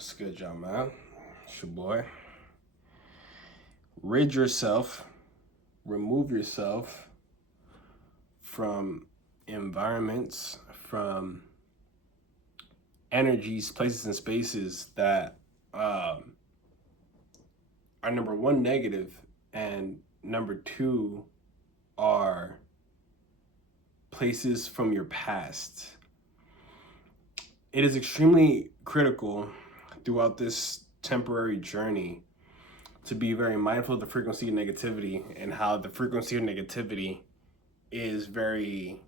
What's good, y'all, man? It's your boy. Rid yourself, remove yourself from environments, from energies, places, and spaces that are number one, negative, and number two, are places from your past. It is extremely critical throughout this temporary journey to be very mindful of the frequency of negativity and how the frequency of negativity is very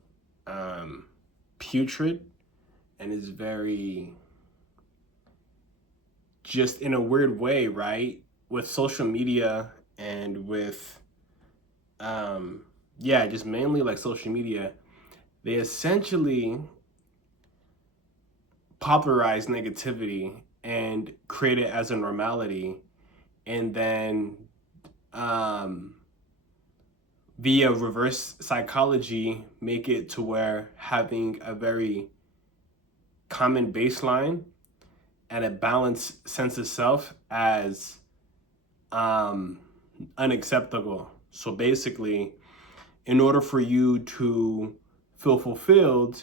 putrid and is very just in a weird way, right? With social media and with just mainly like social media, they essentially popularize negativity and create it as a normality, and then via reverse psychology make it to where having a very common baseline and a balanced sense of self as unacceptable. So basically, in order for you to feel fulfilled,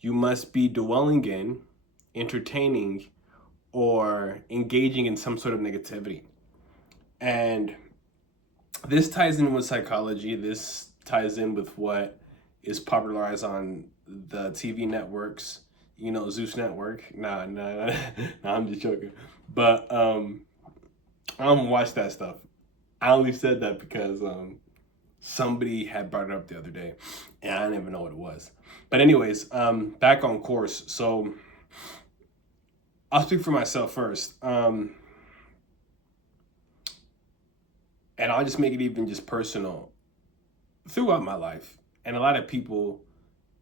you must be dwelling in, entertaining, or engaging in some sort of negativity. And this ties in with psychology. This ties in with what is popularized on the TV networks, Zeus Network. Nah, I'm just joking. But I don't watch that stuff. I only said that because somebody had brought it up the other day, and I didn't even know what it was. But anyways, back on course. So I'll speak for myself first. And I'll just make it even just personal. Throughout my life, and a lot of people,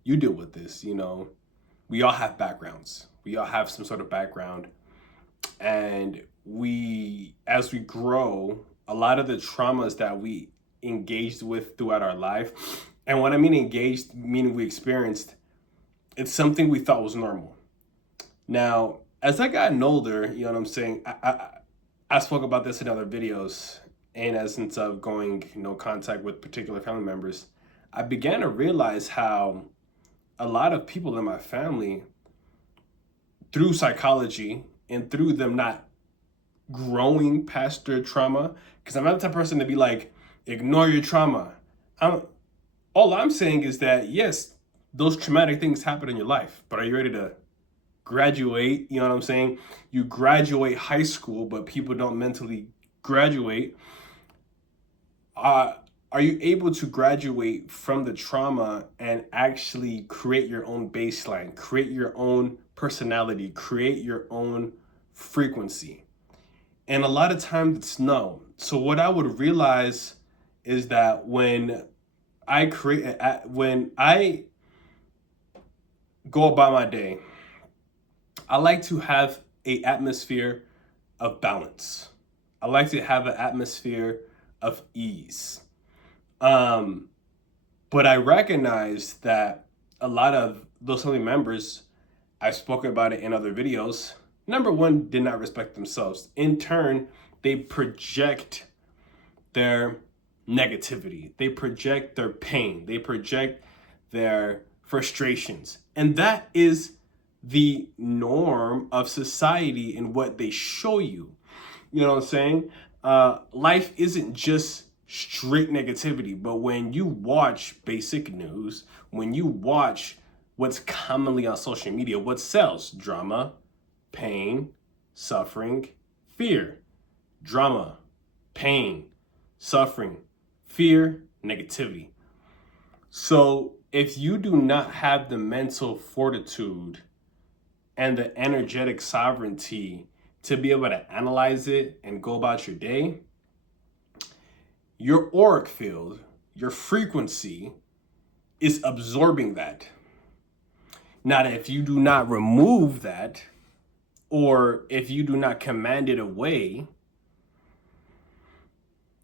you deal with this, we all have backgrounds. We all have some sort of background. And as we grow, a lot of the traumas that we engaged with throughout our life, and when I mean engaged, meaning we experienced, it's something we thought was normal. Now, as I gotten older, you know what I'm saying? I spoke about this in other videos, in essence of going no contact with particular family members. I began to realize how a lot of people in my family, through psychology and through them not growing past their trauma, because I'm not the type of person to be like, ignore your trauma. All I'm saying is that, yes, those traumatic things happen in your life, but are you ready to graduate? You know what I'm saying? You graduate high school, but people don't mentally graduate. Are you able to graduate from the trauma and actually create your own baseline, create your own personality, create your own frequency? And a lot of times it's no. So what I would realize is that when I go about my day, I like to have a atmosphere of balance. I like to have an atmosphere of ease. But I recognize that a lot of those family members, I've spoken about it in other videos, number one, did not respect themselves. In turn, they project their negativity, they project their pain, they project their frustrations. And that is the norm of society and what they show you. You know what I'm saying? Life isn't just straight negativity, but when you watch basic news, when you watch what's commonly on social media, what sells? Drama, pain, suffering, fear. Drama, pain, suffering, fear, negativity. So if you do not have the mental fortitude and the energetic sovereignty to be able to analyze it and go about your day, your auric field, your frequency is absorbing that. Now, if you do not remove that, or if you do not command it away,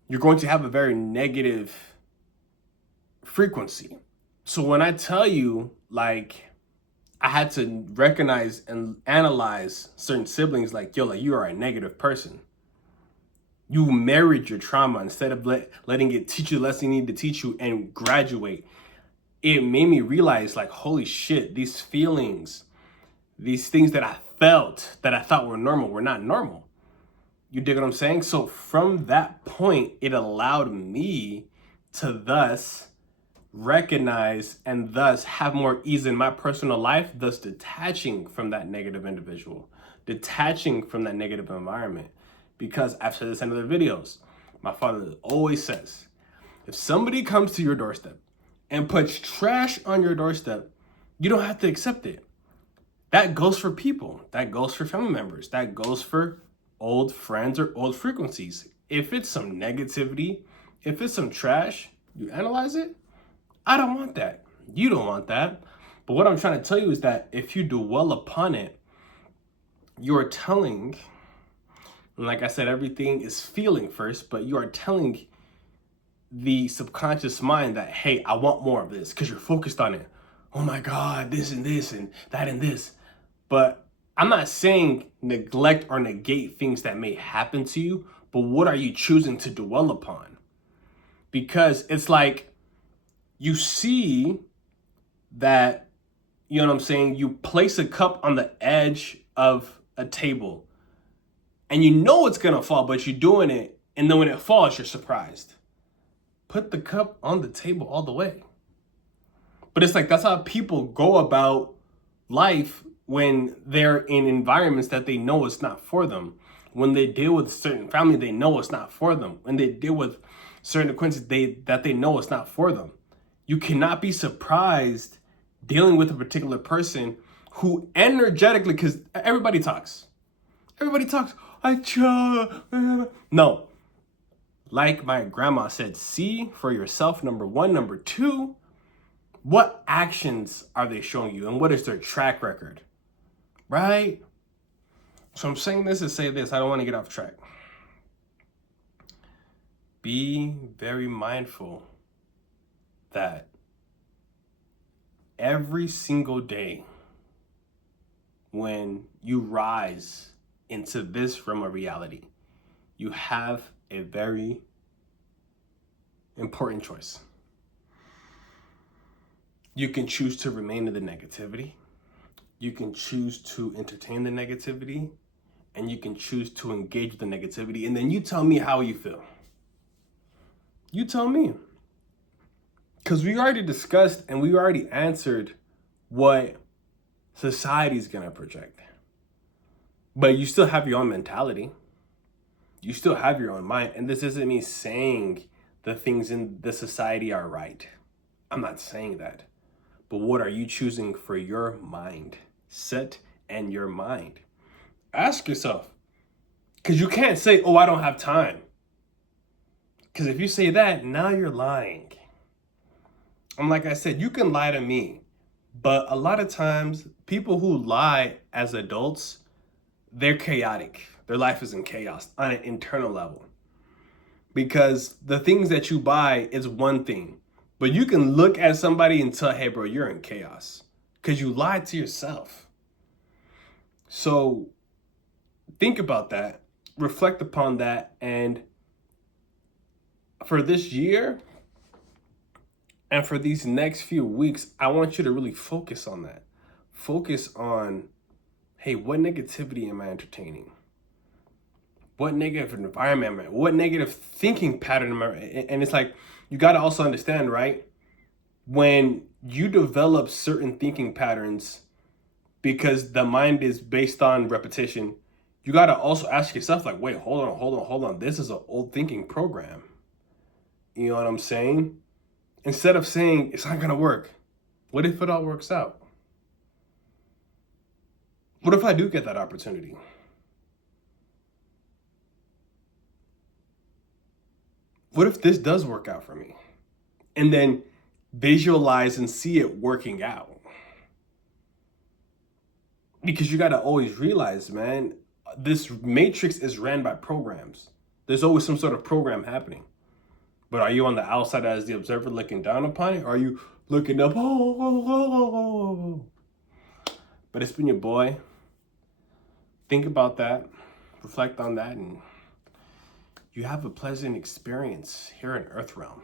you're going to have a very negative frequency. So when I tell you, like, I had to recognize and analyze certain siblings like, yo, like you are a negative person. You married your trauma instead of letting it teach you the lesson you need to teach you and graduate. It made me realize like, holy shit, these feelings, these things that I felt that I thought were normal were not normal. You dig what I'm saying? So from that point, it allowed me to thus recognize and thus have more ease in my personal life, thus detaching from that negative individual, detaching from that negative environment. Because I've said this in other videos, my father always says, if somebody comes to your doorstep and puts trash on your doorstep, you don't have to accept it. That goes for people, that goes for family members, that goes for old friends or old frequencies. If it's some negativity, if it's some trash, you analyze it. I don't want that. You don't want that. But what I'm trying to tell you is that if you dwell upon it, you're telling, and like I said, everything is feeling first, but you are telling the subconscious mind that, hey, I want more of this, because you're focused on it. Oh my God, this and that and this. But I'm not saying neglect or negate things that may happen to you, but what are you choosing to dwell upon? Because it's like you see that, you know what I'm saying? You place a cup on the edge of a table and you know it's gonna fall, but you're doing it. And then when it falls, you're surprised. Put the cup on the table all the way. But it's like, that's how people go about life when they're in environments that they know it's not for them. When they deal with certain family, they know it's not for them. When they deal with certain acquaintances that they know it's not for them. You cannot be surprised dealing with a particular person who energetically, because everybody talks. Everybody talks. No. Like my grandma said, see for yourself, number one. Number two, what actions are they showing you and what is their track record? Right? So I'm saying this to say this. I don't want to get off track. Be very mindful that every single day when you rise into this realm of reality, you have a very important choice. You can choose to remain in the negativity. You can choose to entertain the negativity, and you can choose to engage the negativity. And then you tell me how you feel. You tell me. Because we already discussed and we already answered what society's going to project. But you still have your own mentality. You still have your own mind. And this isn't me saying the things in the society are right. I'm not saying that. But what are you choosing for your mindset and your mind? Ask yourself. Because you can't say, oh, I don't have time. Because if you say that, now you're lying. And like I said, you can lie to me. But a lot of times, people who lie as adults, they're chaotic. Their life is in chaos on an internal level. Because the things that you buy is one thing. But you can look at somebody and tell, hey, bro, you're in chaos. Because you lied to yourself. So think about that. Reflect upon that. And for this year and for these next few weeks, I want you to really focus on that. Focus on, hey, what negativity am I entertaining? What negative environment am I? What negative thinking pattern am I? And it's like, you got to also understand, right? When you develop certain thinking patterns, because the mind is based on repetition, you got to also ask yourself, like, wait, hold on. This is an old thinking program. You know what I'm saying? Instead of saying, it's not going to work, what if it all works out? What if I do get that opportunity? What if this does work out for me? And then visualize and see it working out. Because you got to always realize, man, this matrix is ran by programs. There's always some sort of program happening. But are you on the outside as the observer looking down upon it? Or are you looking up? Oh. But it's been your boy. Think about that, reflect on that, and you have a pleasant experience here in Earth Realm.